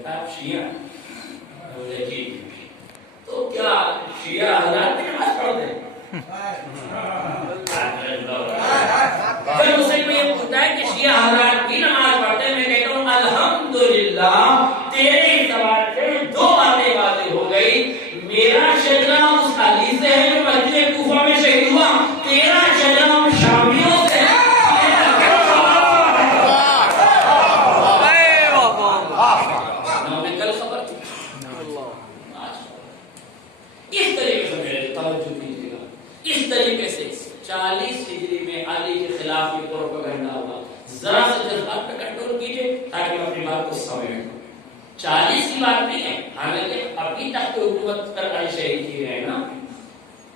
کہتا آپ شیعہ؟ جی تو کیا شیعہ حضرات بھی نماز پڑھتے ہیں؟ جب مجھ سے کوئی یہ پوچھتا ہے کہ شیعہ حضرات بھی نماز پڑھتے ہیں، میں کہتا ہوں الحمدللہ تیرے اعتبار سے دو باتیں واضح ہو گئی. میرا شجرہ اس علی سے ہے جو مسجد کوفہ میں شہید ہوا، تیرا شجرہ ان شامیوں سے ہے. اس طریقے سے میرے توجہ کیجیے گا. اس طریقے سے 40 ہجری میں علی کے خلاف یہ پروپیگنڈا ہوا. ذرا سے جذبات پہ کنٹرول کیجیے تاکہ میں اپنی بات کو سمجھوں. 40 کی بات نہیں ہے، حالانکہ ابھی تک تو حکومت پر علی شہید کی ہے نا،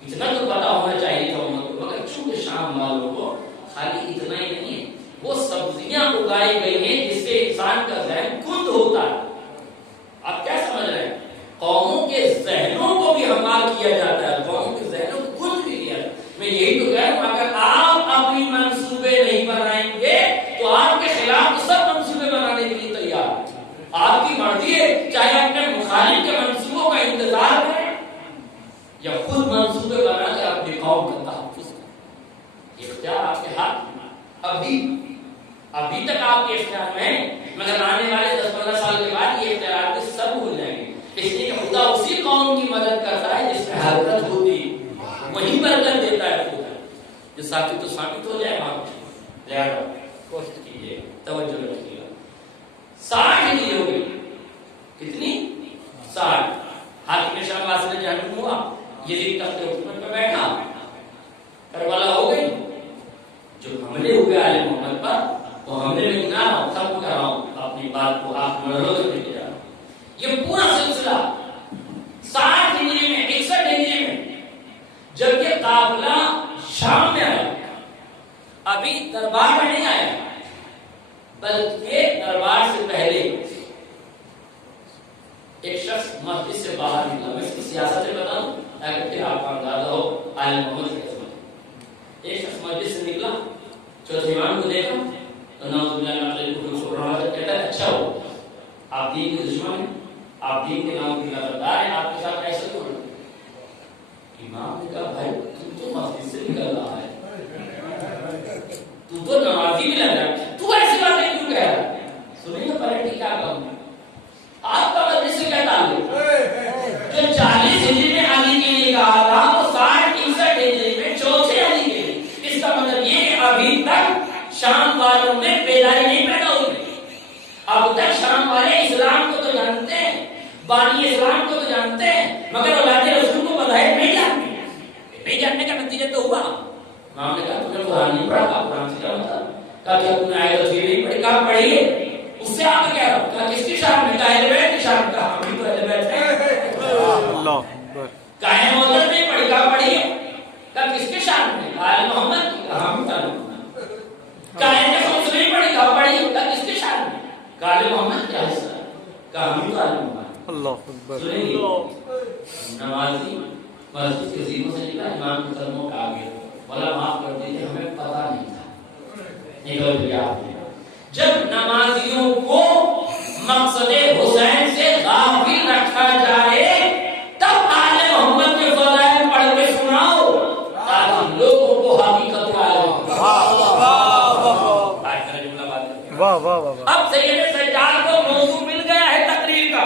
اتنا تو پتا ہونا چاہیے تھا امت کو. مگر چونکہ شام والوں کو خالی اتنا ہی نہیں ہے، وہ سبزیاں اگائی گئی ہیں جس سے انسان کا ذہن کند ہوتا ہے. آپ کیا سمجھ رہے ہیں؟ قوموں کے ذہنوں کو بھی حمال کیا جاتا ہے، قوموں کے ذہنوں کو کند بھی کیا جاتا ہے. میں یہی تو کہہ رہا ہوں اگر آپ اپنی منصوبے نہیں بنائیں گے تو آپ کے خلاف سب منصوبے بنانے کے لیے تیار ہیں. آپ کی مرضی ہے، چاہے اپنے مخالف کے منصوبوں کا انتظار کریں یا خود منصوبے بنا کے اپنی قوم کا تحفظ کریں. اختیار آپ کے ہاتھ میں. ابھی تک آپ کے اختیار میں ہے، مگر آنے والے 10-15 سال کے بعد یہ اختیارات سب بھول جائیں گے. اس لیے کہ خدا اسی قوم کی مدد کرتا ہے جس میں حرکت ہوتی، وہی برکت دیتا ہے خدا. جو ثابت تو ثابت ہو جائے وہاں لہٰذا کوشش کیجیے، توجہ رکھیے گا. 60 ہجری ہو گئی. کتنی؟ 60. حاکم شام واسطے جنم ہوا، یزید تخت حکومت پہ بیٹھا، کربلا ہو گئی. جو حملے ہوئے آل محمد پر وہ حملے میں نہ ختم کر رہا ہوں اپنی بات کو، آپ منظر لے کے جا رہا ہوں. یہ پورا سلسلہ 60 ہجری میں 61 ہجری میں جب یہ قافلہ شام میں آیا، ابھی دربار میں نہیں آیا بلکہ دربار سے پہلے ایک شخص مسجد سے باہر نکلا. میں اس کی سیاست سے بتاؤں تاکہ پھر آپ کا اندازہ ہو آل محمد کی عظمت. ایک شخص مسجد سے نکلا، چوتھے امام کو دیکھا تو نعوذ باللہ من الشیطان کہتا ہے اچھا ہو آپ دین کے دشمن ہیں، آپ دین کے نام کی غدار ہیں، آپ کے ساتھ ایسا کیوں ہوتا ہے؟ امام نے کہا بھائی تو مسجد سے نکل رہا ہے، تو نمازی بھی لگ رہا ہے، تو ایسی باتیں کیوں کہہ رہا ہے؟ سنیں گے پلٹ کے کیا کہوں. آپ کا مسجد سے کیا تعلق؟ جو 40 ہجری میں علی کے لیے کہا تھا وہ 60-61 ہجری میں چوتھے علی کے لیے. اس کا مطلب یہ کہ ابھی تک شام والوں میں بیداری نہیں پیدا ہوئی. اب تک شام والے اسلام کو تو جانتے ہیں، بانی اسلام کو تو جانتے ہیں، مگر اولاد رسول کو بظاہر نہیں جانتے. نہیں جاننے کا نتیجہ تو ہوا امام نے کہا تم نے قرآن نہیں پڑھا. کہا قرآن سے کیا مطلب؟ کہا کیا تم نے آیت تفسیر نہیں پڑھی؟ کہا پڑھیے. اس سے آپ کیا رہا؟ کہا کس کی شان میں؟ کہا اہل بیت کی شان میں. کہا ہم بھی تو اہل بیت ہیں. اللہ کہا محمد نہیں پڑھی؟ کہا پڑھیے. کہا کس کی شان میں؟ کہا آل محمد کی. کہا ہم تعلق. کہا خمس نہیں پڑھی؟ کہا پڑھیے. کہا کس کی شان میں؟ کہا آل محمد کیا حصہ؟ کہا ہم تو آل محمد. اللہ اکبر. نمازی مسجد کے زینوں سے نکلا، امام کے قدموں پہ آ گیا. مولا معاف کر دیجیے ہمیں پتہ نہیں تھا. نکل گیا آپ نے. جب نمازیوں کو مقصد حسین سے غافل رکھا جائے تب آل محمد کے فضائل پڑھ کے سناؤ تاکہ لوگوں کو حقیقت کا علم ہو. اب سید سجاد کو موضوع مل گیا ہے تقریر کا.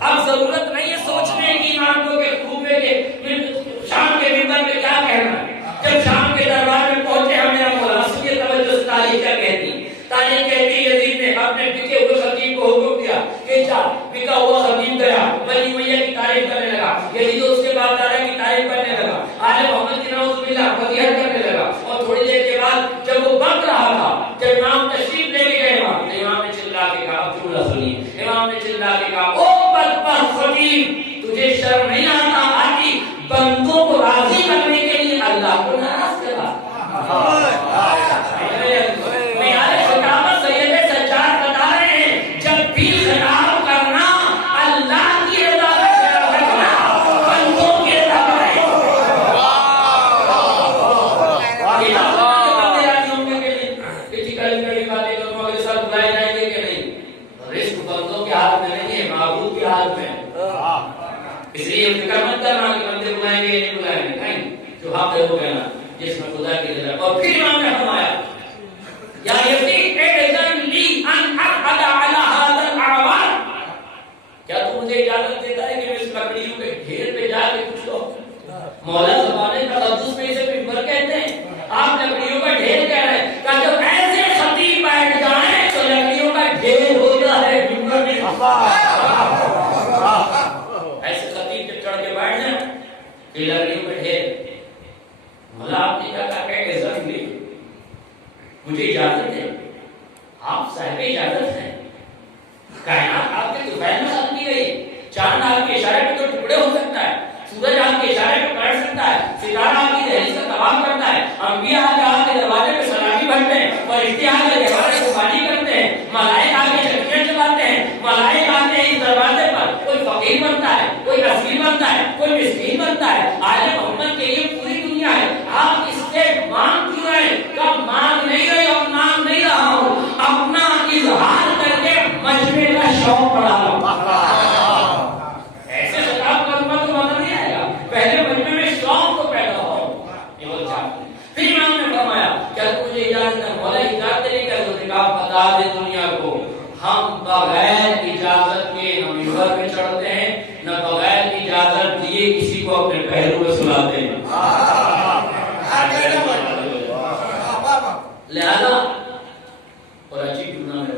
اب ضرورت نہیں ہے سوچنے کی امام کو کہ کوفے کے شام کے منبر پہ کیا کہنا ہے. جب شام کے دربار میں پہنچے ہم نے مولا سنیے توجہ سے تاریخ کیا کہتی. تاریخ کہتی یزید نے اپنے بکے ہوئے خطیب کو حکم دیا کہ جا. بکا ہوا خطیب گیا بنی امیہ کی تعریف کرنے لگا. یزید اس کے باپ دادا کی تعریف کرنے لگا. آل محمد کی نعوذ باللہ فضیحت کرنے لگا. اور تھوڑی دیر کے بعد جب وہ بک رہا تھا، جب امام تشریف لے کے گئے وہاں تو امام نے چلا کے کہا اب جملہ سنیے. امام نے چلا کے کہا او بدبخت خطیب تجھے شرم نہیں آتا آتی بندوں کو راضی کرنے کے لیے اللہ کو ناراض کرا. کے ہاتھ حالت میں. اس لیے فکر مت کرنا کہ بندے بلائیں گے نہیں بلائیں گے, نہیں, جو حق ہے وہ کہنا جس میں خدا کی رضا. اور پھر امام نے فرمایا یا یزید اذن لی ان اقعد علی ھذا الاعوان, کیا تو مجھے اجازت دیتا ہے کہ میں اس لکڑیوں کے ڈھیر پہ جا کے کچھ لو. مولا زمانے کا تقدس میں اسے ممبر کہتے ہیں, آپ لکڑیوں کا ڈھیر کہہ رہے ہیں. کہ جب ایسے خطیب بیٹھ جائیں تو لکڑیوں کا ڈھیر ہوتا ہے ممبر میں. ایسے خطیب جب چڑھ کے بیٹھ جائیں کہ لکڑیوں کا ڈھیر. مولا آپ نے کیا کہا کہ اذن لی, مجھے اجازت ہے, آپ صاحب اجازت ہیں. کائنات آپ کے طفیل میں خلق کی گئی, چاند آپ کے اشارے پہ تو ٹکڑے ہو سکتا ہے, سورج آپ کے اشارے پہ پلٹ سکتا ہے, ستارہ آپ کی دہلیز کا طواف کرتا ہے, انبیاء آپ کے دروازے پہ سلامی بھرتے ہیں, فرشتے آپ کے دروازے کو پانی کرتے ہیں, ملائکہ آپ کے چکیاں چلاتے ہیں, ملائکہ آتے ہیں اس دروازے پر, کوئی فقیر بنتا ہے, کوئی اسیر بنتا ہے, کوئی مسکین بنتا ہے. آج محمد کے لیے پوری دنیا ہے, آپ اس سے مانگ کیوں رہے؟ کب مانگ نہیں رہے اور مانگ نہیں رہا ہوں, اپنا اظہار کر کے مجمع کا شوق بڑھا لو. ایسے خطاب کرنا تو مزہ نہیں آئے گا, پہلے مجمع میں شوق تو پیدا ہو. یہ وہ چاہتے ہیں. پھر امام نے فرمایا کیا تجھے اجازت ہے؟ مولا اجازت نہیں کہہ دو, کہا بتا دے دنیا کو ہم بغیر اجازت کے نہ ممبر پہ چڑھتے ہیں نہ بغیر اجازت دیے کسی کو اپنے پہلو میں سلاتے ہیں. لہذا اور عجیب گناہ ہے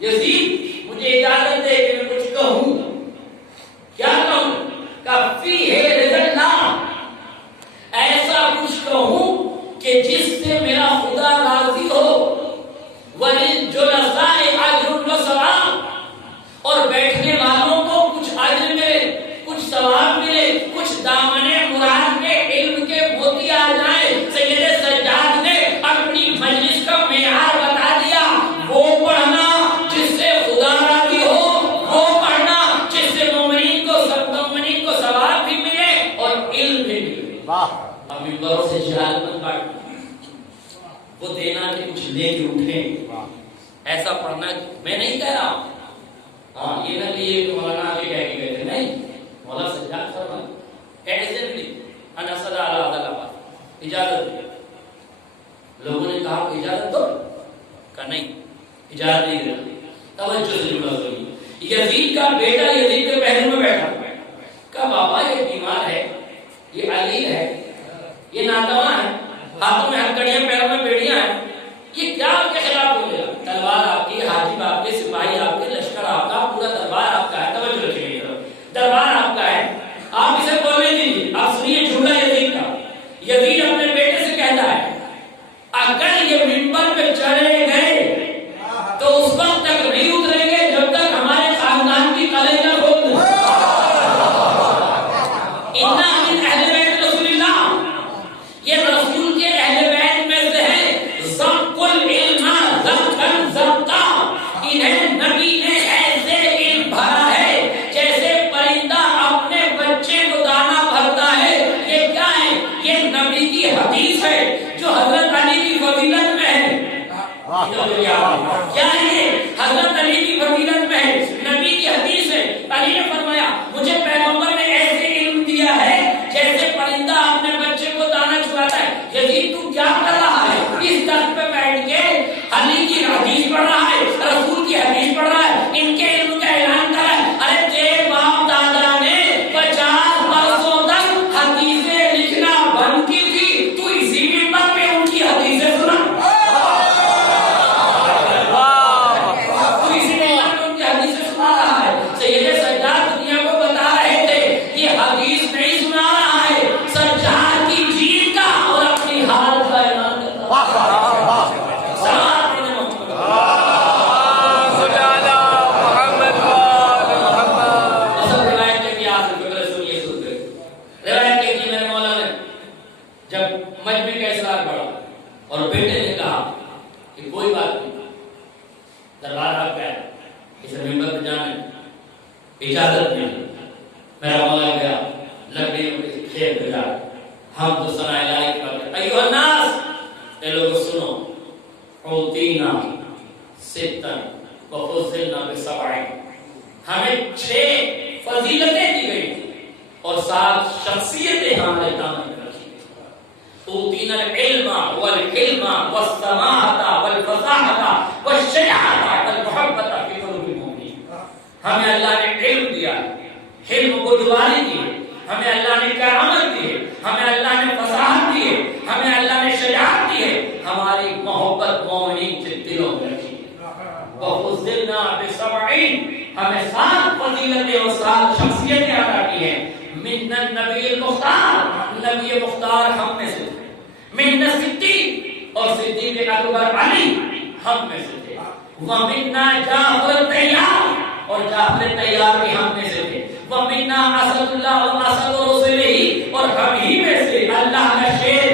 یزید, مجھے اجازت دے کہ میں کچھ کہوں. کیا کہوں؟ کافی ہے رضا, ایسا کچھ کہوں کہ جس سے میرا خدا راضی ہو. وَلِلْجُلَسَاءِ أَجْرٌ وَثَوَابٌ, اور بیٹھنے والوں کو کچھ اجر ملے, کچھ ثواب ملے, کچھ دامن مراد کے علم کے موتی آ جائیں. سید سجاد نے اپنی مجلس کا معیار بتا دیا, وہ پڑھنا جس سے خدا راضی ہو, وہ پڑھنا جس سے مومنین کو ثواب بھی ملے اور علم بھی ملے. اب ممبروں سے جہاد مت بانٹنا, وہ دینا کہ کچھ لے کے اٹھیں. ایسا پڑھنا میں نہیں کہہ رہا ہوں, ہاں یہ نہ لیے کہ مولانا آگے کہہ کے گئے تھے, نہیں. مولا سجاد فرمائے اعزن لی انا صلی اللہ علیہ وسلم, اجازت دے. لوگوں نے کہا کہ اجازت دو, کہا نہیں اجازت نہیں دینا. توجہ سے جملہ سنیے. یزید کا بیٹا یزید کے پہلو میں بیٹھا, کہا بابا یہ بیمار ہے, یہ علیل ہے, یہ ناتواں ہے, ہاتھوں میں ہتھکڑیاں, پیروں میں بیڑیاں ہیں, یہ کیا آپ کے خلاف بولے گا؟ تلوار آپ کی, حاجب آپ کے, سپاہی آپ کے, لشکر آپ کا, پورا دربار آپ کا ہے. توجہ رکھیے, دربار آپ کا ہے, آپ اسے بولنے دیجیے. آپ سنیے جملہ یزید کا. یزید اپنے بیٹے سے کہتا ہے اگر یہ ممبر پہ چڑھے گئے تو اس وقت تک نہیں اتریں گے جب تک ہمارے خاندان کی قلعہ نہ کھول دیں. اِنَّا مِنْ اہلِ بیت رسول اللہ, یہ رسول کے اہل بیت میں سے ہے. ضبط العلم ضبطاً ضبطا, انہیں نبی نے ایسے علم بھرا ہے جیسے پرندہ اپنے بچے کو دانا بھرتا ہے. یہ کیا ہے؟ یہ نبی کی حدیث ہے جو حضرت علی کی فضیلت میں ہے. کیا ہے؟ حضرت علی کی فضیلت میں ہے, نبی کی حدیث ہے. علی نے فرمایا مجھے پیغمبر نے ایسے علم دیا ہے جیسے پرندہ اپنے بچے کو دانا چراتا ہے. یزید تو کیا کر رہا ہے؟ اس تخت پہ بیٹھ کے علی کی حدیث پڑھ رہا ہے, رسول کی حدیث پڑھ رہا ہے, ان کے علم کا اعلان کر رہا ہے. ارے تیرے باپ دادا نے 50 برسوں تک حدیثیں لکھنا بند کی تھی, تو اسی ممبر پہ ان کی حدیثیں سنا. تو اسی ممبر پہ ان کی حدیثیں سنا رہا ہے. سید سجاد دنیا کو بتا رہے تھے یہ حدیث نہیں سنا رہا ہے, سجاد کی جیت کا اور اپنی حالت کا اعلان کر رہا ہے. جب مجمع کا اصرار بڑھا اور بیٹے نے کہا کہ کوئی بات نہیں, دربار آپ کا ہے, اسے ممبر پہ جانے اجازت نہیں. میرا مولا گیا لکڑیوں کے کھیت پہ جا, ہم تو ثنا الہی کی بات کرتے. ایھا الناس, اے لوگوں سنو, اوتینا ستن وفضلنا بسبع, ہمیں 6 فضیلتیں دی گئی تھی اور 7 شخصیتیں ہمارے دامن میں رکھی گئی. اوتینا العلم والحلم والسماحة والفصاحة والشجاعة والمحبة في قلوب المؤمنين. ہمیں اللہ نے علم دیا، حلم کو جواری دی، ہمیں اللہ نے کرامت دی، ہمیں اللہ نے فصاحت دی، ہمیں اللہ نے شجاعت دی، ہماری محبت مومنین کے دلوں میں رکھی. وَفُضِّلْنَا بِسَبْعٍ، ہمیں 7 فضیلتیں اور 7 شخصیتیں عطا کی ہیں. من النبی المختار، نبی مختار ہم میں سے تھے. من الصدیق، اور صدیق اکبر علی ہم میں سے تھے. وَمِنَّا جَعْفَرُ الطَّیّار، اور جعفر طیار بھی ہم میں سے تھے. وَمِنَّا اسد اللہ واسد رسولہ، اور ہم ہی میں سے اللہ کا شیر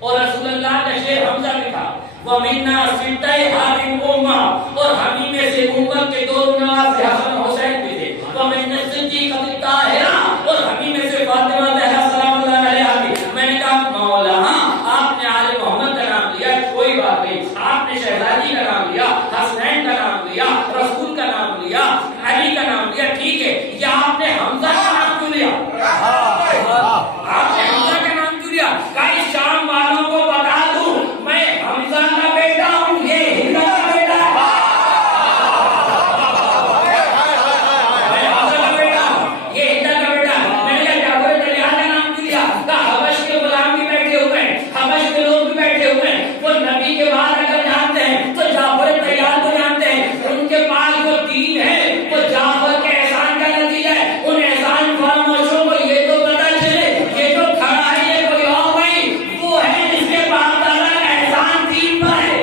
اور رسول اللہ کا شیر حمزہ بھی تھا. وَمِنَّا سِبْطَیْ ہَٰذِهِ الْأُمَّةِ، اور ہم ہی میں سے امت کے 2 نواسے حسن حسین بھی تھے. وَمِنَّا الصِّدِّیقَةِ الطَّاہِرَةِ، اور ہم ہی میں سے فاطمہ زہرا سلام اللہ علیہا بھی. میں نے کہا مولا آپ نے آل محمد کا نام لیا، کوئی بات نہیں، آپ نے شہزادی کا نام لیا، حسنین کا نام لیا، رسول کا نام لیا، علی کا نام لیا، ٹھیک ہے، یا آپ نے حمزہ کا نام کیوں لیا؟ آپ نے حمزہ کا نام کیوں لیا؟ کئی شام والوں کو بتا دوں میں حمزہ کا بیٹا ہوں، یہ ہندا کا بیٹا ہے. میں حمزہ کا بیٹا ہوں، یہ ہندا کا بیٹا ہے. میں نے کہا جعفر طیار کا نام کیوں لیا؟ کہا حبش کے غلام بھی بیٹھے ہوئے ہیں، حبش کے لوگ بھی بیٹھے ہوئے ہیں، وہ نبی کے بعد اگر جانتے ہیں تو جعفر طیار کو جانتے ہیں. ان کے پاس جو دین ہے وہ جعفر کے احسان کا نتیجہ ہے. ان احسان فراموشوں کو یہ تو پتا چلے یہ جو کھڑا ہے یہ کوئی اور نہیں، وہ ہے جس کے باپ دادا کا احسان دین پر ہے.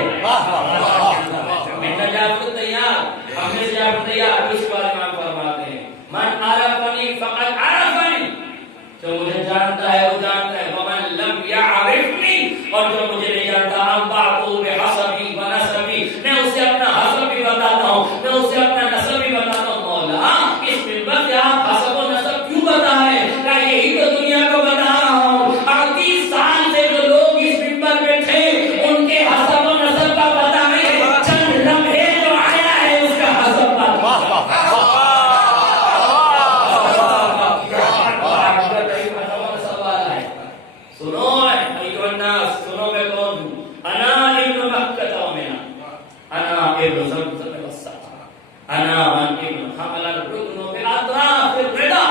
میں جعفر طیار، ہم نے جعفر طیار اس بارے میں فرماتے ہیں من عرفنی فقد عرفنی، جو مجھے جانتا ہے وہ جانتا ہے. ومن لم یعرفنی، اور جو مجھے نہیں جانتا انبأتہ بحسبی ونسبی، میں اسے اپنا حسب بھی بتاتا ہوں، میں اسے اپنا نسب بھی بتاتا ہوں. مولا اس منبر سے آپ حسب و نسب کیوں بتا رہے ہیں؟ کہا یہی تو دنیا کو بتا رہا ہوں. 38 سال سے جو لوگ اس منبر پہ تھے ان کے حسب و نسب کا پتہ نہیں ہے، چند لمحے جو آیا ہے اس کا حسب پتہ. سنو ایھا الناس، سنو میں کون ہوں؟ انا ابن مکہ ومنہ، انا ابن زمزم والسقا، انا ابن حمل الرکن باطراف الردا.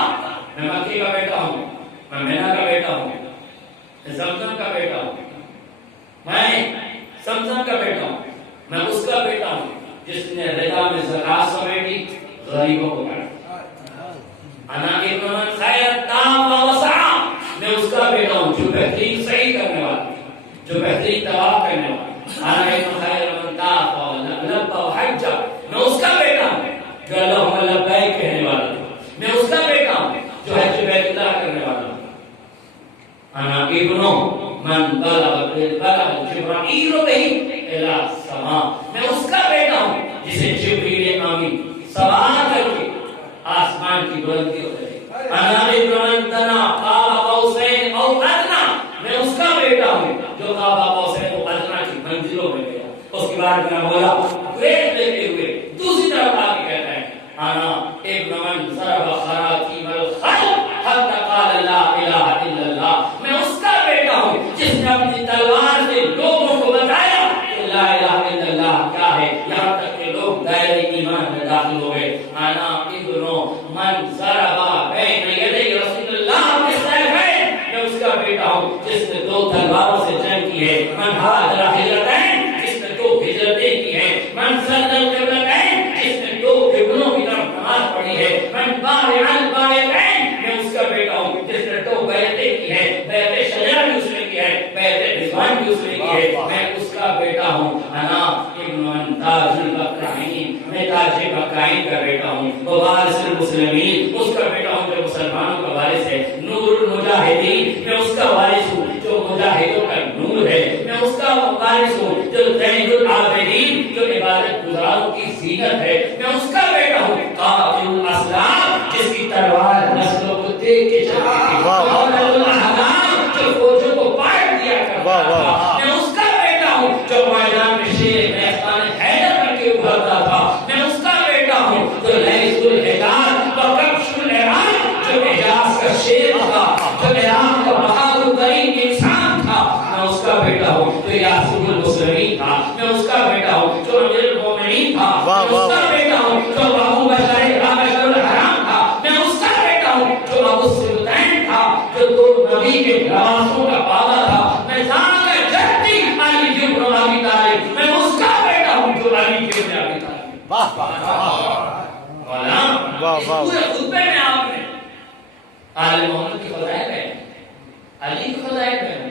میں مکی کا بیٹا ہوں، میں مینا کا بیٹا ہوں، میں زمزم کا بیٹا ہوں، میں زمزم کا بیٹا ہوں، میں اس کا بیٹا ہوں جس نے ردا میں زکات سمیٹی، غریبوں کو بانٹا. انا ابن من خیر طاف وسعى، میں اس کا بیٹا ہوں جو بہترین صحیح کرنے والا، جو بہترین طواف کرنے والا. انا ابن خیر من طاف ولبى وحج، میں اس کا بیٹا ہوں جو اللہم لبیک کہنے والا تھا. میں اس کا بیٹا ہوں جو حج بیت اللہ کرنے والا ہوں. انا ابن من بلغ جبرائیل به الى السماء، میں اس کا بیٹا ہوں جسے جبریل امین سوار کر کے آسمان کی بلندی ہو گئی. انا ابن من دنا قاب قوسین او ادنی، میں اس کا بیٹا ہوں جو قاب قوسین او ادنی کی منزلوں میں گیا. اس کے بعد میں مولا گریڈ لیتے ہوئے دوسری طرف آگے کہتا ہے انا ابن من ضرب خراطیم الخلق حتی قال لا الہ الا اللہ، میں اس کا بیٹا ہوں جس نے اپنی تلوار سے لوگوں کو بتایا کہ لا الہ الا اللہ کیا ہے، یہاں تک کہ لوگ دائرہ ایمان میں داخل ہو گئے. انا ابن من ضرب بین یدی رسول اللہ بالسیفین، میں اس کا بیٹا ہوں جس نے 2 تلواروں سے جنگ کی ہے. من ہاجر ہجرتین، جس نے 2 ہجرتیں کی ہیں. من صلی القبلتین، جس نے 2 قبلوں کی طرف نماز پڑھی ہے. من بایع البایعتین، میں اس کا بیٹا ہوں جس نے 2 بیعتیں کی ہیں، بیعت شجرہ بھی اس نے کی ہے، بیعت رضوان بھی اس نے کی ہے. میں اس کا بیٹا ہوں. انا ابن من تاج البکائین، میں تاج بکائین کا بیٹا ہوں. وارث المسلمین، اس کا بیٹا ہوں جو مسلمانوں کا وارث ہے. نور المجاہدین، میں اس کا وارث ہوں جو مجاہدوں کا نور ہے. میں اس کا وارث ہوں جو زین العابدین، جو عبادت گزاروں کی زینت ہے. میں اس کا بیٹا ہوں. قاتل الاسلام، جس کی تلوار نسلوں کو دیکھ کے چلتی تھی. قاتل الاحزاب، جو فوجوں کو پاٹ دیا کرتا تھا. میں اس کا بیٹا ہوں جو میدان میں شیر میخان حیدر بن کے ابھرتا تھا. میں اس کا بیٹا ہوں جو لیس الحجاب المعین تھا، میں اس کا بیٹا ہوں جو ابو بشر الحرام تھا، میں اس کا بیٹا ہوں جو ابو سبطین تھا، جو دو نبی کے لباسوں کا بابا تھا، میں ذات جدی علی ابن ابی طالب، میں اس کا بیٹا ہوں جو علی ابن ابی طالب۔ واہ واہ واہ، پورے خطبے میں آپ نے آل محمد کی فضائل ہے، علی کی فضائل ہے۔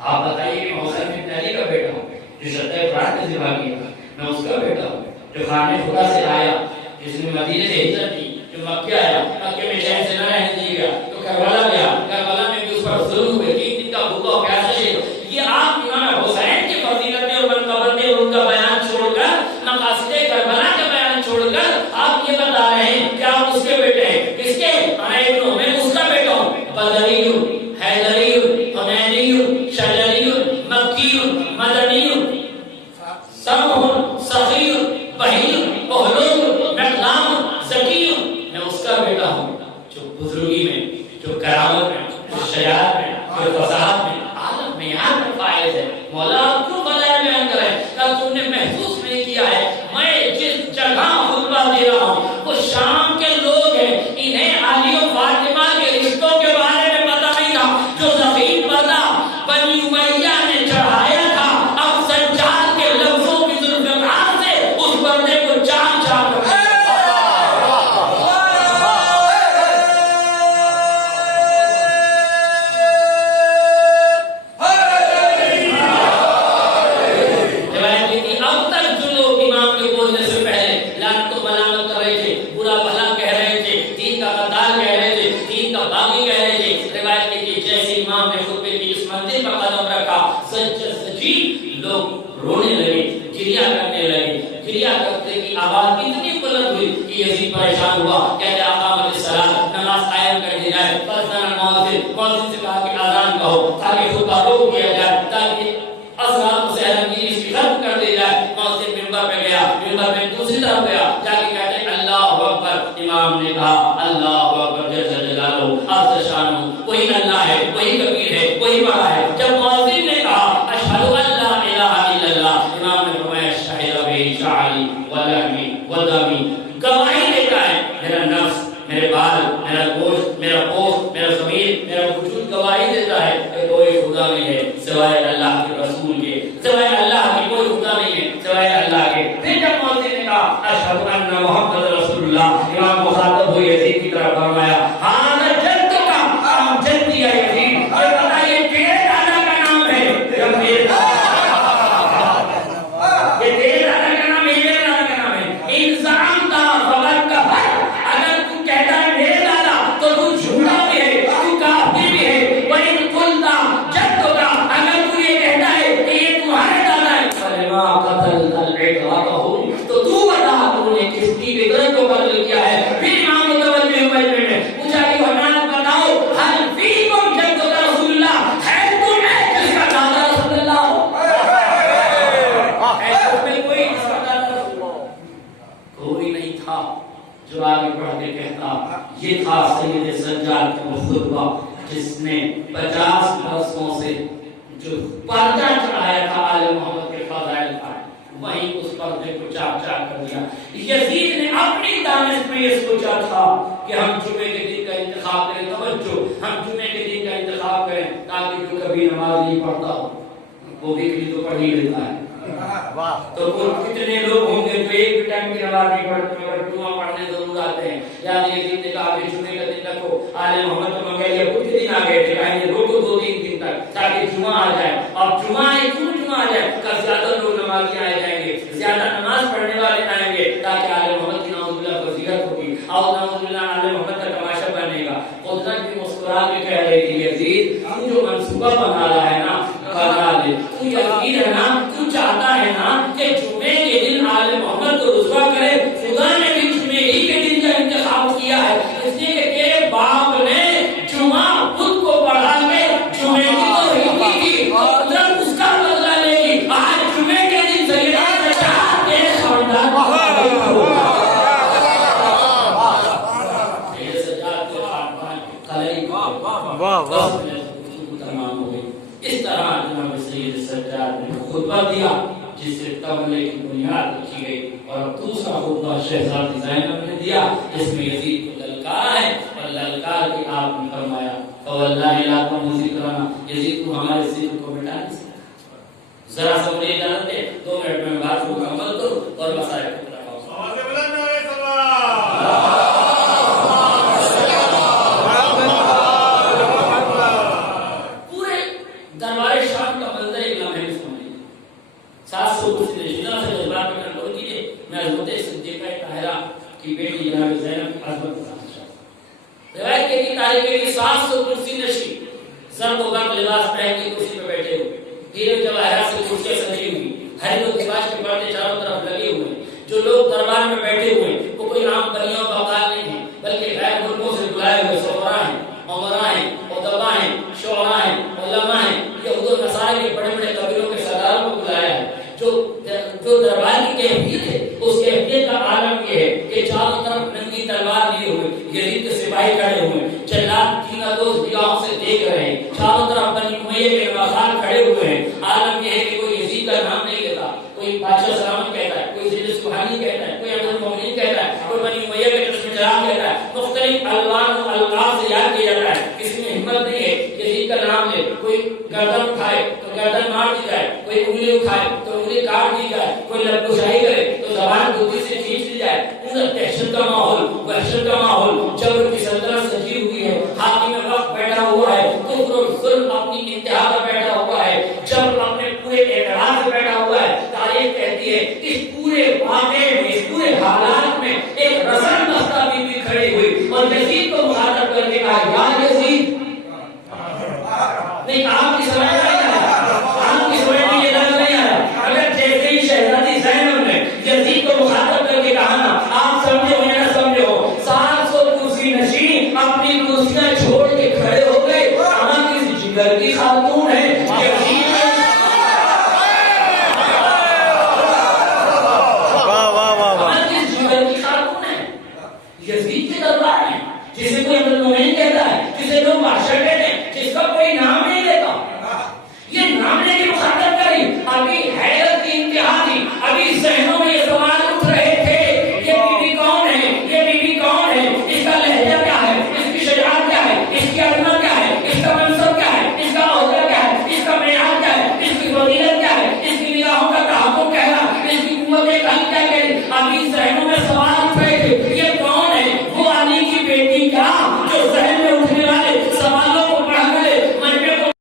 آپ بتائیے کہ میں حسین بن علی کا بیٹا ہوں جو شرطۂ افراد نے ذبح کیا، میں اس کا بیٹا ہوں جو خانے خدا سے آیا، جس نے مدینے سے ہجرت کی، جو مکہ آیا، مکے میں شہر سے نہ رہنے دیا گیا تو کربلا گیا، کربلا میں بھی اس پر ظلم ہوئے، 3 دن کا بھوکا اور پیاسا شہید۔ یہ آپ امام حسین کی فضیلتیں اور منقبتیں اور ان کا بیان چھوڑ کر، مقاصد کربلا کا بیان چھوڑ کر آپ یہ بتا رہے ہیں کہ آپ اس کے بیٹے ہیں۔ کس کے؟ میں اس کا بیٹا ہوں۔ بدری، حیدری، حنینی، شجری، مکی، مدنی، سمح، سخی، بہی، بہلول، مقدام، ذکی، میں اس کا بیٹا ہوں جو بزرگی میں، جو کرامت میں، جو شجاعت میں، جو فصاحت میں، عالم میں یہاں پر فائز ہے۔ مولا آپ کیوں بلائے بیان کریں؟ کیا تم نے محسوس نہیں کیا ہے میں جس جگہ خطبہ دے رہا ہوں وہ شام کے لوگ ہیں، انہیں علی و فاطمہ کے رشتوں کے بارے میں پتہ نہیں تھا، جو ذخیر پردہ بنی امیہ نے چڑھایا تھا، اب سجاد کے لفظوں کی ذوالفقار سے اس پردے کو چاک چاک کر آواز اتنی بلند ہوئی کہ یزید پریشان ہوا، کہتے آقا علیہ السلام نماز قائم کر دی جائے، فاذن مؤذن سے کہا کہ اذان کہو تاکہ خطبہ روک دیا جائے، تاکہ اذان سے اس کی ختم کر دی جائے۔ مؤذن منبر پہ گیا، منبر پہ دوسری طرف گیا، جا کے کہتے ہیں اللہ اکبر۔ امام نے کہا اللہ اکبر جل جلالہ عز شانہ، وہی اللہ ہے، وہی کبیر ہے، وہی بڑا ہے۔ جب مؤذن نے کہا اشہد ان لا الہ الا اللہ، امام نے فرمایا شہد بی شعری ولحمی ودمی، گواہی دیتا ہے میرا نفس، میرے بال، میرا گوشت، میرا پوست، میرا ضمیر، میرا وجود گواہی دیتا ہے کہ کوئی خدا نہیں ہے سوائے اللہ کے رسول کے، سوائے اللہ کے کوئی خدا نہیں ہے سوائے اللہ کے۔ پھر جب مؤذن نے کہا اشہد ان محمد رسول اللہ، امام مخاطب ہوئے یزید کی طرف فرمایا ہاں جد کا ہم جدی ہے یزید، یہ بتائیے تیرے دادا کا نام ہے یا میرے دادا؟ یہ تیرے دادا کا نام ہے، میرے دادا کا نام ہے۔ انسان کا خبر کا ہے، اگر تو کہتا ہے میرے دادا تو تو جھوٹا بھی ہے، تو کافر بھی ہے۔ وَإِن قُلْتَ جَدُّكَ، اگر تو یہ کہتا ہے کہ یہ تمہارے دادا ہے، فَلِمَا قَتَلْتَ الْعِتْرَةَهُ، تو تو بتا تو نے کس کی فطرت کو قتل کیا ہے۔ پھر امام متوجہ ہوئے میں پوچھا کہ حنان بتاؤ حل فیکم جدُّ رسول اللہ، ہے تم ہے جس کا دادا رسول اللہ ہو؟ کوئی نہیں تھا جو آگے بڑھ کے کہتا۔ یہ تھا سید سجاد کا خطبہ جس نے 50 برسوں سے جو پردہ چڑھایا تھا آل محمد کے فضائل کا، وہیں اس پردے کو چاک چاک کر دیا۔ یزید نے اپنی دانش میں یہ سوچا تھا کہ ہم جمعے کے دن کا انتخاب کریں، توجہ، ہم جمعے کے دن کا انتخاب کریں تاکہ جو کبھی نماز نہیں پڑھتا ہو وہ بھی تو پڑھ ہی لیتا ہے۔ تو کتنے لوگ ہوں گے جو ایک بھی ٹائم کی نماز نہیں پڑھتے اور جمعہ پڑھنے ضرور آتے ہیں؟ یعنی یزید نے کہا کہ جمعے کا دن رکھو، آل محمد کو منگایا کچھ دن آگے ٹھکائیں گے، روکو 2-3 دن تک تاکہ جمعہ آ جائے۔ اب جمعہ آ جائے کا زیادہ لوگ نمازی آئے جائیں گے، زیادہ نماز پڑھنے والے آئیں گے تاکہ آل محمد کی نعوذ باللہ فضیلت ہوگی اور نعوذ باللہ آل محمد کا تماشا بنے گا۔ قدرت بھی مسکرا کے کہہ رہی تھی یزید تو جو منصوبہ بنا رہا ہے نا بنا لے، تو یزید ہے نا تو چاہتا ہے نا کہ جمعے کے دن آل محمد کو رسوا کرے، خدا نے بھی جمعے ہی کے دن کا انتخاب کیا ہے، اس لیے کہ تیرے باپ نے جمعہ خود کو پڑھا کے جمعے کی تو ہی کی، قدرت اس کا بدلہ لے گی۔ آج جمعے کے دن سیدہ سجاد تیرے خاندان کو تمام ہو گئی۔ اس طرح جناب سید سجاد نے خطبہ دیا جس سے تملے کی بنیاد رکھی گئی۔ اور دوسرا خطبہ شہزادی زینب نے دیا جس میں یزید کو للکارا ہے اور للکار کے آپ نے فرمایا فواللہ لا تم ذکرنا یزید کو ہمارے ذکر کو مٹا نہیں سکتا. ذرا سا مجھے اجازت ہے 2 منٹ میں بات کو مکمل کروں اور مسائل کو کی بیٹی جناب زینب کی عظمت کا روایت کے تاریخ کے 700 کرسی نشی زرد و برق لباس پہن کے کرسی پہ بیٹھے ہوئے ہیرے جواہرات سے کرسیاں سجی ہوئی ہر لوگ لباس کے پردے چاروں طرف لگے ہوئے جو لوگ دربار میں بیٹھے ہوئے وہ کوئی عام بنیوں کا اوقات نہیں ہے بلکہ غیر ملکوں سے بلائے ہوئے سفراء ہیں امراء ہیں ادباء ہیں شعراء ہیں علماء ہیں یہود و نصارہ کے بڑے بڑے قبیلوں کے سرداروں کو بلایا ہے جو دربار کی کیفیت ہے اس کیفیت کا عالم یہ ہے کہ چاروں طرف ننگی تلوار لیے ہوئے یزید کے سپاہی کھڑے ہوئے جلاد کینہ دوز نگاہوں سے دیکھ رہے ہیں چاروں طرف بنی امیہ کے نوازان کھڑے ہوئے ہیں. عالم یہ ہے کہ کوئی یزید کا نام نہیں لیتا کوئی بادشاہ سلامت کہتا ہے کوئی زید سبحانی کہتا ہے کوئی امیر المومنین کہتا ہے کوئی بنی امیہ کے چشم چراغ کہتا ہے مختلف الوان و القاب سے یاد کیا جاتا ہے. کسی میں ہمت نہیں ہے یزید کا نام لے کوئی گردن اٹھائے تو گردن مار دی جائے کوئی انگلی اٹھائے تو انگلی کاٹ دی جائے کوئی لب کشائی کرے تو زبان گدی سے کھینچ لی جائے. دہشت کا ماحول وحشت کا ماحول جبر کی سلطنت